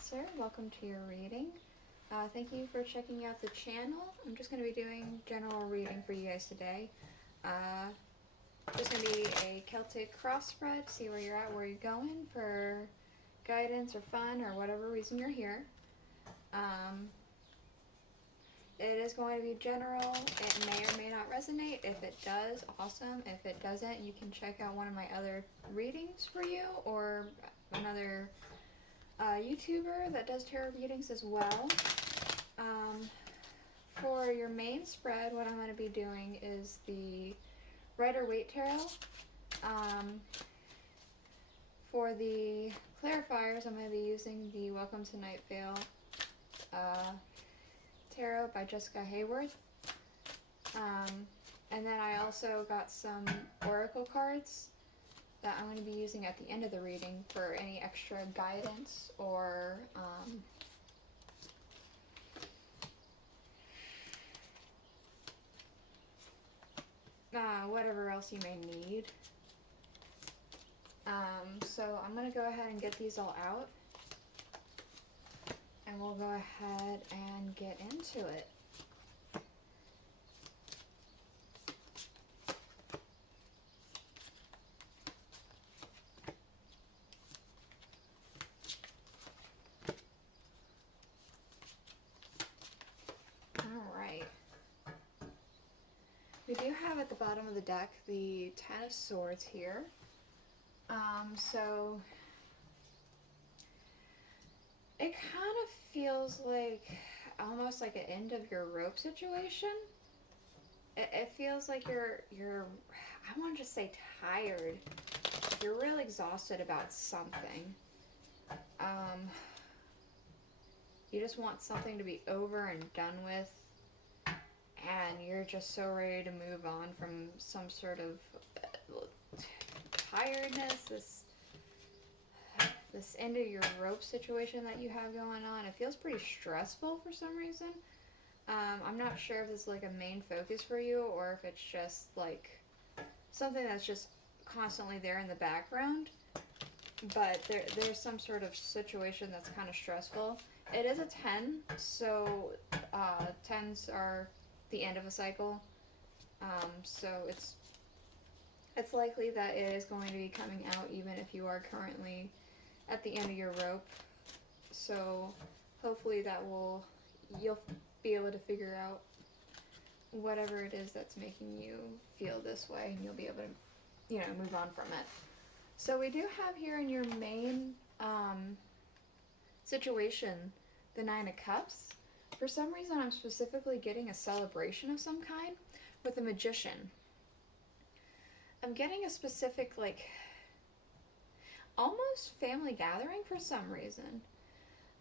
Cancer, welcome to your reading. Thank you for checking out the channel. I'm just going to be doing general reading for you guys today. Just going to be a Celtic cross spread, see where you're at, where you're going for guidance or fun or whatever reason you're here. It is going to be general. It may or may not resonate. If it does, awesome. If it doesn't, you can check out one of my other readings for you or another YouTuber that does tarot readings as well. For your main spread, what I'm going to be doing is the Rider-Waite tarot. For the clarifiers, I'm going to be using the Welcome to Night Vale tarot by Jessica Hayworth. And then I also got some oracle cards that I'm going to be using at the end of the reading for any extra guidance or whatever else you may need. So I'm going to go ahead and get these all out, and we'll go ahead and get into it. Alright. We do have at the bottom of the deck the Ten of Swords here. So it kind of feels like almost like an end of your rope situation. It feels like you're I want to just say tired. You're really exhausted about something. You just want something to be over and done with, and you're just so ready to move on from some sort of tiredness, this end of your rope situation that you have going on. It feels pretty stressful for some reason. I'm not sure if this is like a main focus for you or if it's just like something that's just constantly there in the background. But there's some sort of situation that's kind of stressful. It is a 10, so 10s are the end of a cycle. So it's likely that it is going to be coming out even if you are currently at the end of your rope. So hopefully you'll be able to figure out whatever it is that's making you feel this way, and you'll be able to, move on from it. So we do have here in your main situation the Nine of Cups. For some reason, I'm specifically getting a celebration of some kind with the Magician. I'm getting a specific, like, almost family gathering for some reason.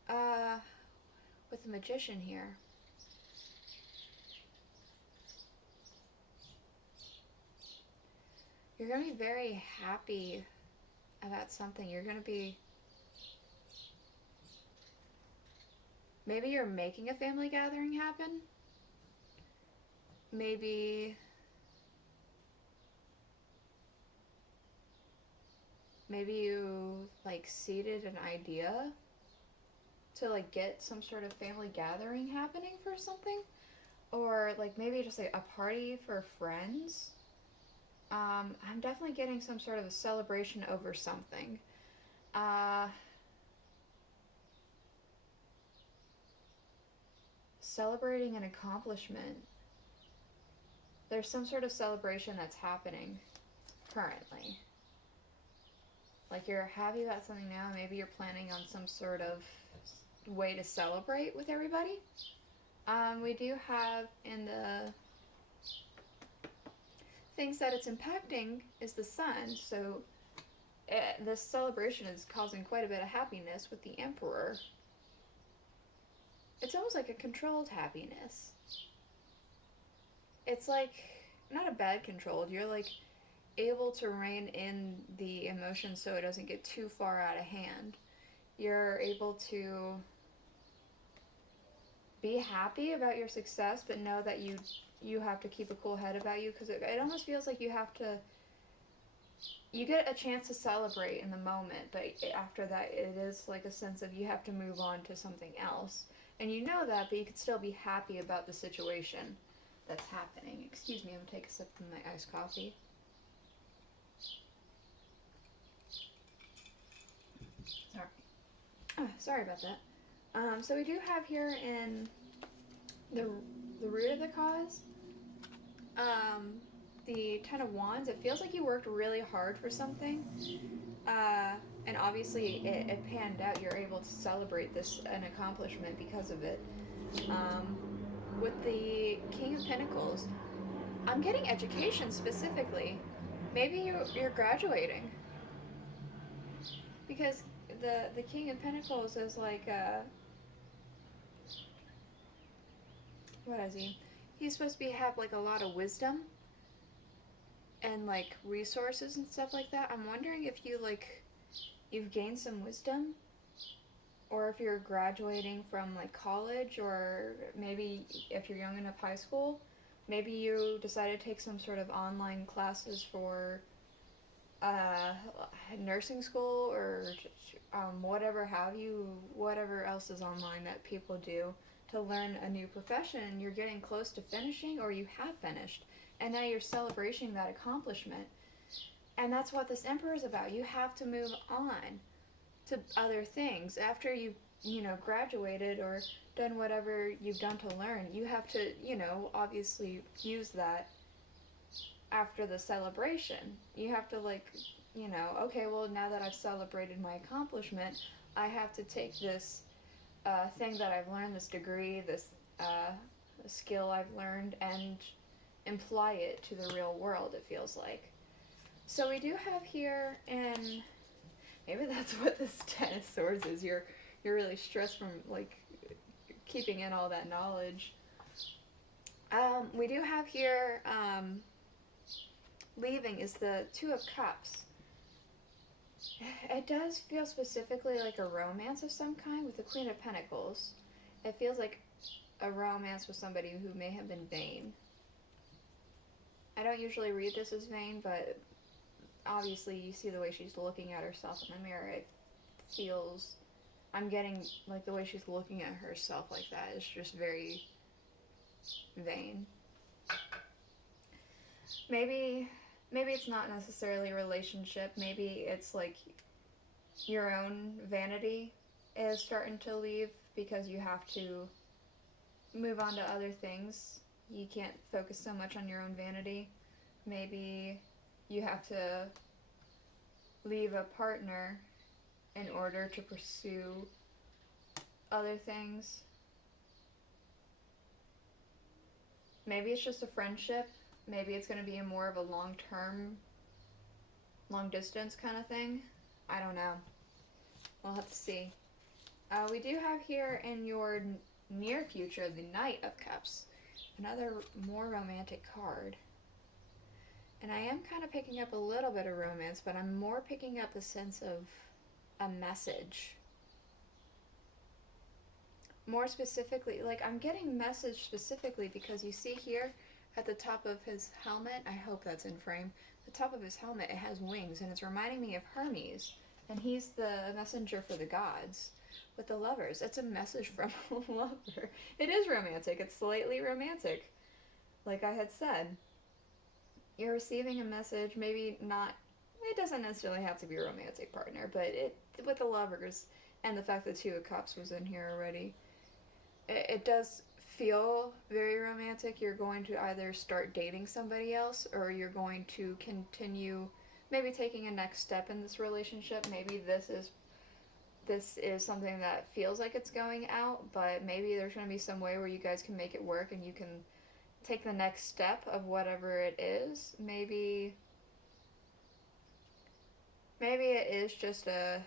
With the Magician here. You're going to be very happy about something. You're going to be... Maybe you're making a family gathering happen. Maybe you, like, seeded an idea to, like, get some sort of family gathering happening for something. Or, like, maybe just, like, a party for friends. I'm definitely getting some sort of a celebration over something. Celebrating an accomplishment. There's some sort of celebration that's happening currently. Like, you're happy about something now. Maybe you're planning on some sort of way to celebrate with everybody. We do have in the things that it's impacting is the sun, so this celebration is causing quite a bit of happiness with the Emperor. It's almost like a controlled happiness. It's like, not a bad controlled, you're like able to rein in the emotion so it doesn't get too far out of hand. You're able to be happy about your success, but know that you have to keep a cool head about you, because it almost feels like you have to you get a chance to celebrate in the moment, but after that, it is like a sense of you have to move on to something else. And you know that, but you could still be happy about the situation that's happening. Excuse me, I'm gonna take a sip from my iced coffee. Sorry. Oh, sorry about that. So we do have here in the root of the cause, the Ten of Wands. It feels like you worked really hard for something, and obviously it panned out. You're able to celebrate an accomplishment because of it. With the King of Pentacles, I'm getting education specifically. Maybe you're graduating, because the King of Pentacles is like what is he? He's supposed to have like a lot of wisdom and like resources and stuff like that. I'm wondering if you've gained some wisdom, or if you're graduating from like college, or maybe if you're young enough, high school. Maybe you decided to take some sort of online classes for nursing school, or whatever else is online that people do to learn a new profession. You're getting close to finishing, or you have finished, and now you're celebrating that accomplishment. And that's what this Emperor is about. You have to move on to other things after you've graduated or done whatever you've done to learn. You have to obviously use that after the celebration. You have to okay, well, now that I've celebrated my accomplishment, I have to take this thing that I've learned, this degree, this skill I've learned, and apply it to the real world, it feels like. So we do have here, and maybe that's what this Ten of Swords is. You're really stressed from keeping in all that knowledge. We do have here leaving is the Two of Cups. It does feel specifically like a romance of some kind with the Queen of Pentacles. It feels like a romance with somebody who may have been vain. I don't usually read this as vain, but obviously you see the way she's looking at herself in the mirror. It feels, I'm getting like the way she's looking at herself like that is just very vain. Maybe it's not necessarily a relationship. Maybe it's like your own vanity is starting to leave because you have to move on to other things. You can't focus so much on your own vanity. Maybe you have to leave a partner in order to pursue other things. Maybe it's just a friendship. Maybe it's going to be more of a long-term, long-distance kind of thing. I don't know. We'll have to see. We do have here in your near future the Knight of Cups. Another more romantic card. And I am kind of picking up a little bit of romance, but I'm more picking up a sense of a message. More specifically, I'm getting message specifically because you see here at the top of his helmet, I hope that's in frame, the top of his helmet, it has wings, and it's reminding me of Hermes, and he's the messenger for the gods with the lovers. It's a message from a lover. It is romantic. It's slightly romantic. Like I had said, you're receiving a message, maybe not, it doesn't necessarily have to be a romantic partner, but with the lovers, and the fact that Two of Cups was in here already, it does feel very romantic. You're going to either start dating somebody else, or you're going to continue maybe taking a next step in this relationship. Maybe this is something that feels like it's going out, but maybe there's going to be some way where you guys can make it work and you can take the next step of whatever it is. Maybe it is just a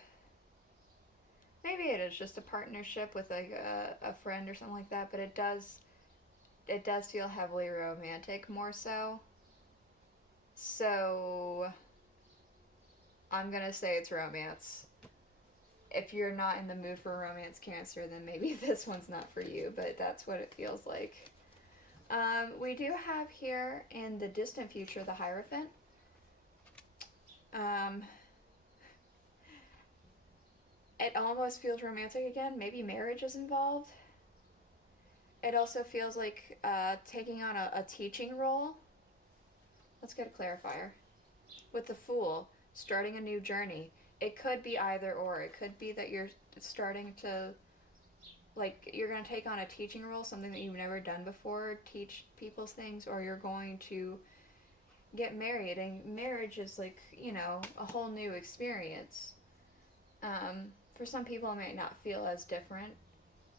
partnership with a friend or something like that, but it does feel heavily romantic more so. So I'm gonna say it's romance. If you're not in the mood for romance, Cancer, then maybe this one's not for you, but that's what it feels like. We do have here in the distant future the Hierophant. Um, it almost feels romantic again. Maybe marriage is involved. It also feels like taking on a teaching role. Let's get a clarifier. With the Fool, starting a new journey. It could be either or. It could be that you're starting to, like, you're going to take on a teaching role, something that you've never done before, teach people things, or you're going to get married. And marriage is, like, you know, a whole new experience. For some people, it might not feel as different,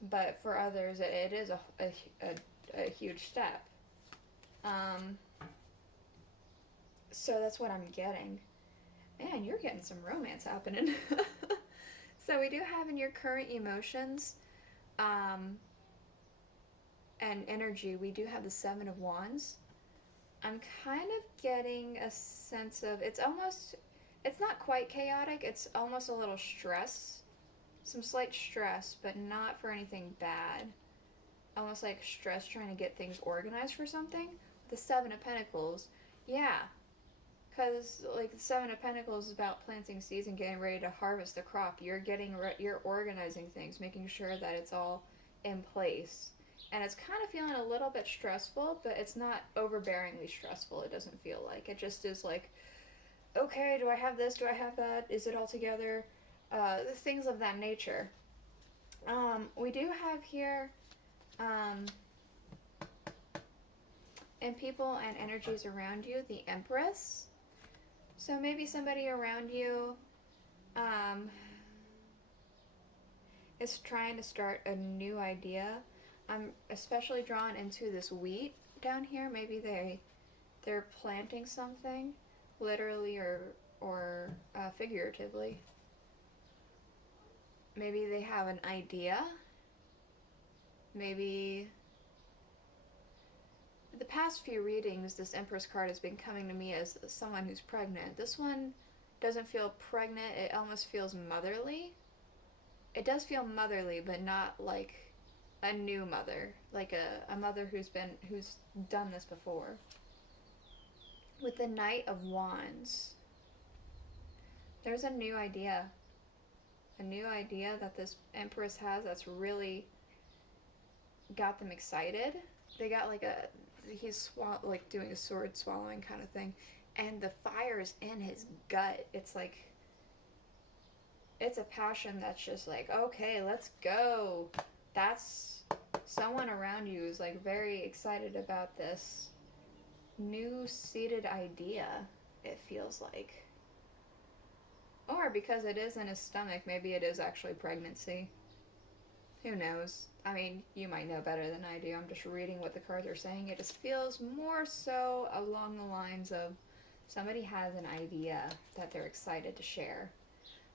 but for others, it is a huge step. So that's what I'm getting. Man, you're getting some romance happening. So we do have in your current emotions and energy, we do have the Seven of Wands. I'm kind of getting a sense of, it's not quite chaotic, it's almost a little stress. Some slight stress, but not for anything bad. Almost like stress trying to get things organized for something. The Seven of Pentacles, yeah. Because, like, the Seven of Pentacles is about planting seeds and getting ready to harvest the crop. You're you're organizing things, making sure that it's all in place. And it's kind of feeling a little bit stressful, but it's not overbearingly stressful. It doesn't feel like. It just is like, okay, do I have this? Do I have that? Is it all together? Things of that nature. We do have here, and people and energies around you, the Empress. So maybe somebody around you is trying to start a new idea. I'm especially drawn into this wheat down here. Maybe they're planting something, literally or figuratively. Maybe they have an idea. Maybe the past few readings, this Empress card has been coming to me as someone who's pregnant. This one doesn't feel pregnant. It almost feels motherly. It does feel motherly, but not like a new mother. Like a mother who's done this before. With the Knight of Wands, there's a new idea. A new idea that this Empress has that's really got them excited. They got like he's like doing a sword swallowing kind of thing, and the fire is in his gut. It's like, it's a passion that's just like, okay, let's go. That's someone around you is like very excited about this new seated idea, it feels like. Or because it is in his stomach, maybe it is actually pregnancy. Who knows? I mean, you might know better than I do. I'm just reading what the cards are saying. It just feels more so along the lines of somebody has an idea that they're excited to share.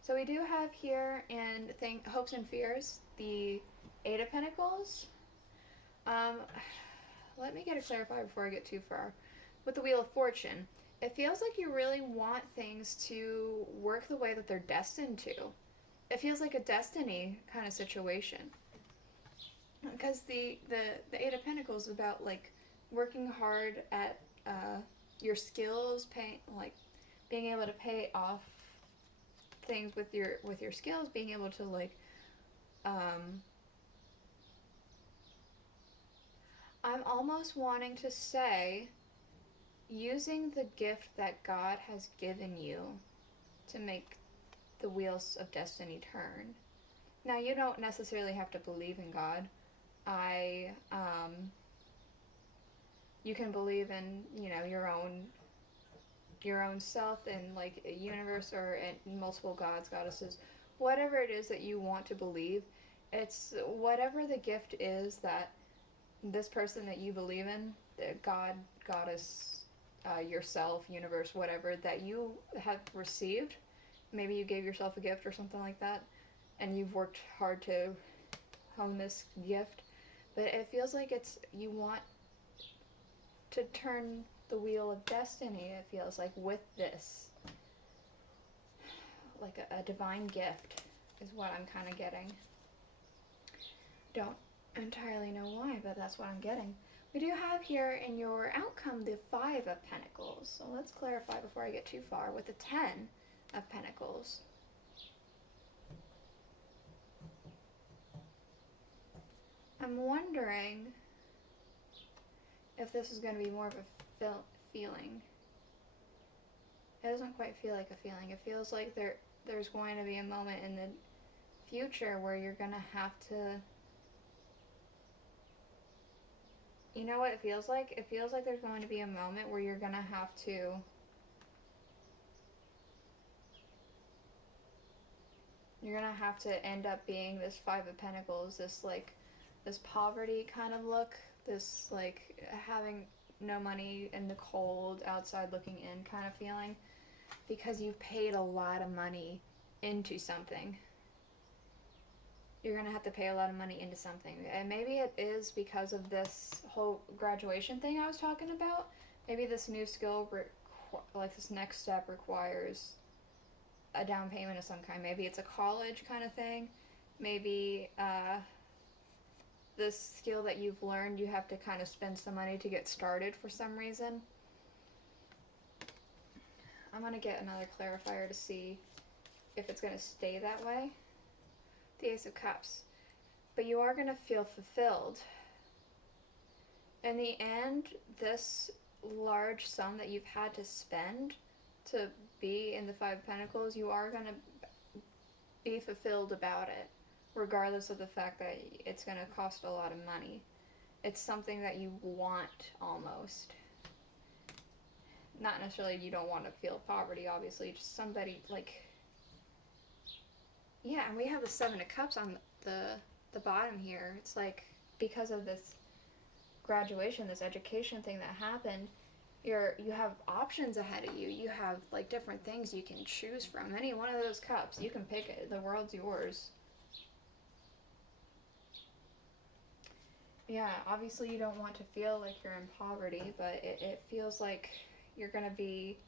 So we do have here in Hopes and Fears, the Eight of Pentacles. Let me get a clarifier before I get too far. With the Wheel of Fortune, it feels like you really want things to work the way that they're destined to. It feels like a destiny kind of situation. Because the Eight of Pentacles is about like working hard at your skills, being able to pay off things with your skills, being able to like I'm almost wanting to say using the gift that God has given you to make the wheels of destiny turn. Now, you don't necessarily have to believe in God. You can believe in, your own self and like a universe or in multiple gods, goddesses, whatever it is that you want to believe. It's whatever the gift is that this person that you believe in, the God, goddess, yourself, universe, whatever, that you have received. Maybe you gave yourself a gift or something like that, and you've worked hard to hone this gift. But it feels like you want to turn the wheel of destiny, it feels like, with this. Like a divine gift is what I'm kind of getting. Don't entirely know why, but that's what I'm getting. We do have here in your outcome the 5 of Pentacles. So let's clarify before I get too far with the 10 of Pentacles. I'm wondering if this is going to be more of a feeling. It doesn't quite feel like a feeling. It feels like there's going to be a moment in the future where you're going to have to... You know what it feels like? It feels like there's going to be a moment where you're going to have to... You're going to have to end up being this 5 of Pentacles, this like... this poverty kind of look, this like having no money in the cold, outside looking in kind of feeling, because you've paid a lot of money into something. You're gonna have to pay a lot of money into something, and maybe it is because of this whole graduation thing I was talking about. Maybe this new skill, like this next step, requires a down payment of some kind. Maybe it's a college kind of thing. Maybe this skill that you've learned, you have to kind of spend some money to get started for some reason. I'm going to get another clarifier to see if it's going to stay that way. The Ace of Cups. But you are going to feel fulfilled. In the end, this large sum that you've had to spend to be in the 5 of Pentacles, you are going to be fulfilled about it, regardless of the fact that it's going to cost a lot of money. It's something that you want, almost. Not necessarily you don't want to feel poverty, obviously, just somebody, like... Yeah, and we have the 7 of Cups on the bottom here. It's like, because of this graduation, this education thing that happened, you have options ahead of you. You have, like, different things you can choose from. Any one of those cups, you can pick it. The world's yours. Yeah, obviously you don't want to feel like you're in poverty, but it feels like you're going to be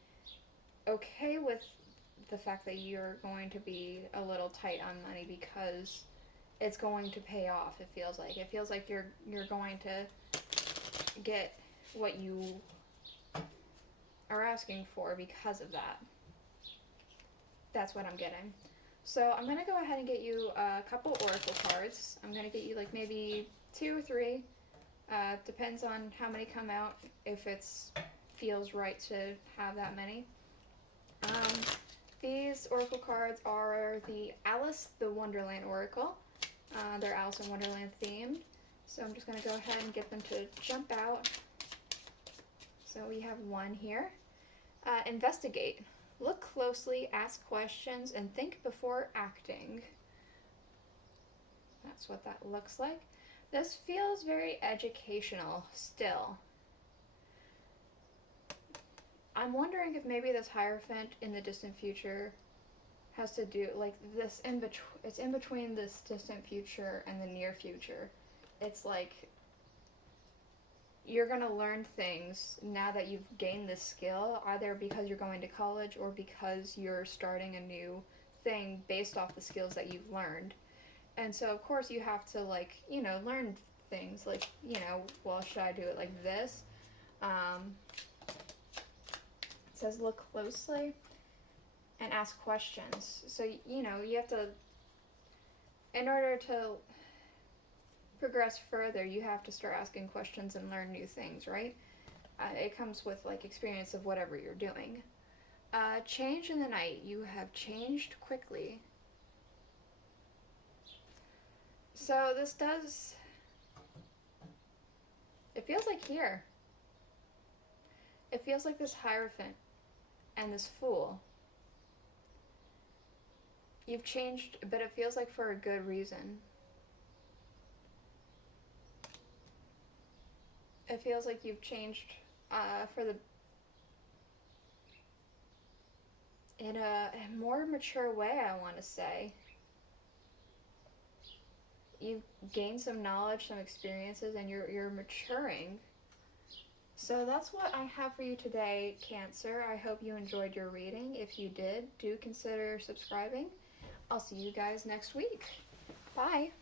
okay with the fact that you're going to be a little tight on money because it's going to pay off, it feels like. It feels like you're going to get what you are asking for because of that. That's what I'm getting. So I'm going to go ahead and get you a couple oracle cards. I'm going to get you like maybe 2 or 3. Depends on how many come out, if it feels right to have that many. These oracle cards are the Alice the Wonderland Oracle. They're Alice in Wonderland themed. So I'm just going to go ahead and get them to jump out. So we have one here. Investigate. Look closely, ask questions, and think before acting. That's what that looks like. This feels very educational still. I'm wondering if maybe this Hierophant in the distant future has to do, like, this it's in between this distant future and the near future. It's like you're going to learn things now that you've gained this skill, either because you're going to college or because you're starting a new thing based off the skills that you've learned. And so, of course, you have to, like, you know, learn things, like, you know, well, should I do it like this? It says look closely and ask questions. So, you know, you have to, in order to progress further, you have to start asking questions and learn new things, right? It comes with, like, experience of whatever you're doing. Change in the night. You have changed quickly. So this does, it feels like here. It feels like this Hierophant and this Fool. You've changed, but it feels like for a good reason. It feels like you've changed for the, in a more mature way, I want to say. You've gained some knowledge, some experiences, and you're maturing. So that's what I have for you today, Cancer. I hope you enjoyed your reading. If you did, do consider subscribing. I'll see you guys next week. Bye.